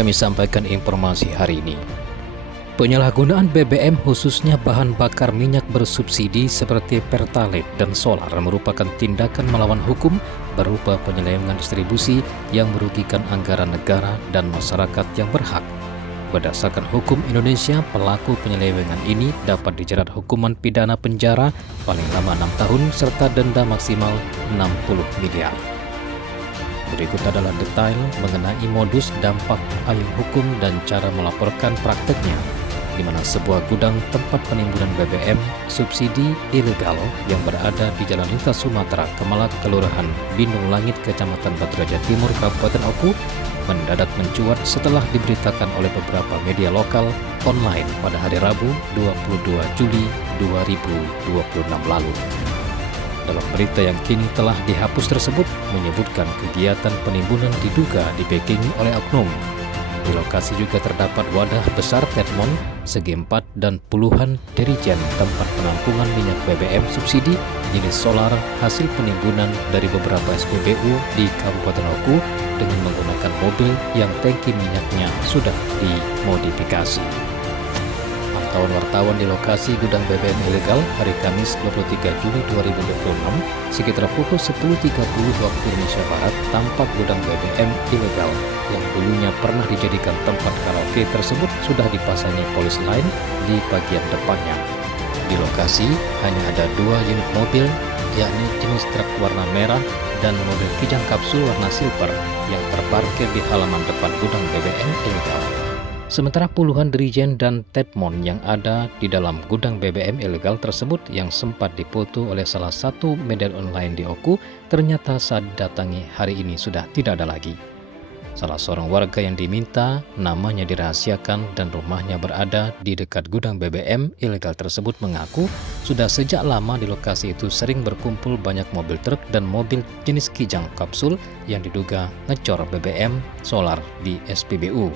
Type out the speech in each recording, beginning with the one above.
kami sampaikan informasi hari ini. Penyalahgunaan BBM khususnya bahan bakar minyak bersubsidi seperti Pertalite dan solar merupakan tindakan melawan hukum berupa penyelewengan distribusi yang merugikan anggaran negara dan masyarakat yang berhak. Berdasarkan hukum Indonesia, pelaku penyelewengan ini dapat dijerat hukuman pidana penjara paling lama 6 tahun serta denda maksimal 60 miliar. Berikut adalah detail mengenai modus, dampak, payung hukum, dan cara melaporkan prakteknya, di mana sebuah gudang tempat penimbunan BBM subsidi ilegal yang berada di Jalan Lintas Sumatera, Kemalak, Kelurahan Bindung Langit, Kecamatan Batu Raja Timur, Kabupaten Oku, mendadak mencuat setelah diberitakan oleh beberapa media lokal online pada hari Rabu 22 Juli 2026 lalu. Dalam berita yang kini telah dihapus tersebut menyebutkan kegiatan penimbunan diduga dibackingi oleh oknum. Di lokasi juga terdapat wadah besar Tedmon segi 4 dan puluhan dirijen tempat penampungan minyak BBM subsidi jenis solar hasil penimbunan dari beberapa SPBU di Kabupaten Oku dengan menggunakan mobil yang tangki minyaknya sudah dimodifikasi. Pantauan wartawan di lokasi gudang BBM ilegal hari Kamis 23 Juli 2026 sekitar pukul 10.30 waktu Indonesia Barat tampak gudang BBM ilegal yang dulunya pernah dijadikan tempat karaoke tersebut sudah dipasangi polis lain di bagian depannya. Di lokasi hanya ada 2 unit mobil, yakni jenis truk warna merah dan mobil kijang kapsul warna silver yang terparkir di halaman depan gudang BBM ilegal. Sementara puluhan dirijen dan Tedmon yang ada di dalam gudang BBM ilegal tersebut yang sempat dipoto oleh salah satu media online di Oku ternyata saat datangi hari ini sudah tidak ada lagi. Salah seorang warga yang diminta namanya dirahasiakan dan rumahnya berada di dekat gudang BBM ilegal tersebut mengaku sudah sejak lama di lokasi itu sering berkumpul banyak mobil truk dan mobil jenis kijang kapsul yang diduga ngecor BBM solar di SPBU.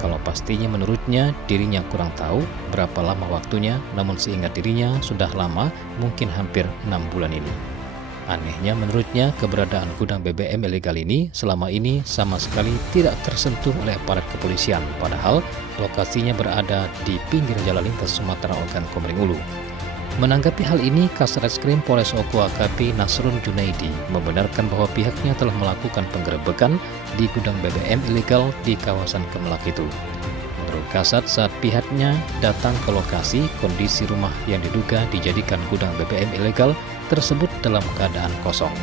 Kalau pastinya menurutnya dirinya kurang tahu berapa lama waktunya, namun seingat dirinya sudah lama, mungkin hampir 6 bulan ini. Anehnya menurutnya keberadaan gudang BBM ilegal ini selama ini sama sekali tidak tersentuh oleh aparat kepolisian, padahal lokasinya berada di pinggir Jalan Lintas Sumatera Ogan Komering Ulu. Menanggapi hal ini, Kasatreskrim Polres Oku AKP Nasrun Junaidi membenarkan bahwa pihaknya telah melakukan penggerebekan di gudang BBM ilegal di kawasan Kemalak itu. Menurut Kasat, saat pihaknya datang ke lokasi, kondisi rumah yang diduga dijadikan gudang BBM ilegal tersebut dalam keadaan kosong.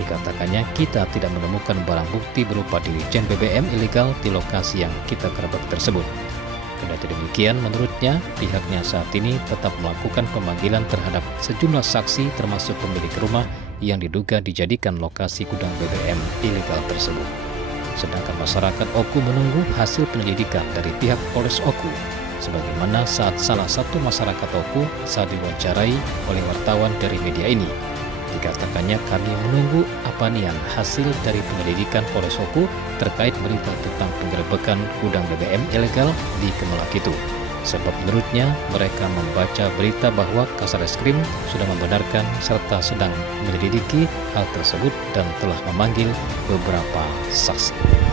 Dikatakannya, kita tidak menemukan barang bukti berupa dirijen BBM ilegal di lokasi yang kita gerebek tersebut. Kendati demikian, menurutnya pihaknya saat ini tetap melakukan pemanggilan terhadap sejumlah saksi termasuk pemilik rumah yang diduga dijadikan lokasi gudang BBM ilegal tersebut. Sedangkan masyarakat Oku menunggu hasil penyelidikan dari pihak Polres Oku, sebagaimana saat salah satu masyarakat Oku saat diwawancarai oleh wartawan dari media ini. Dikatakannya kami menunggu apanian hasil dari penyelidikan Polres Oku terkait berita tentang penggerebekan gudang BBM ilegal di Kemalak itu. Sebab menurutnya mereka membaca berita bahwa Kasatreskrim sudah membenarkan serta sedang menyelidiki hal tersebut dan telah memanggil beberapa saksi.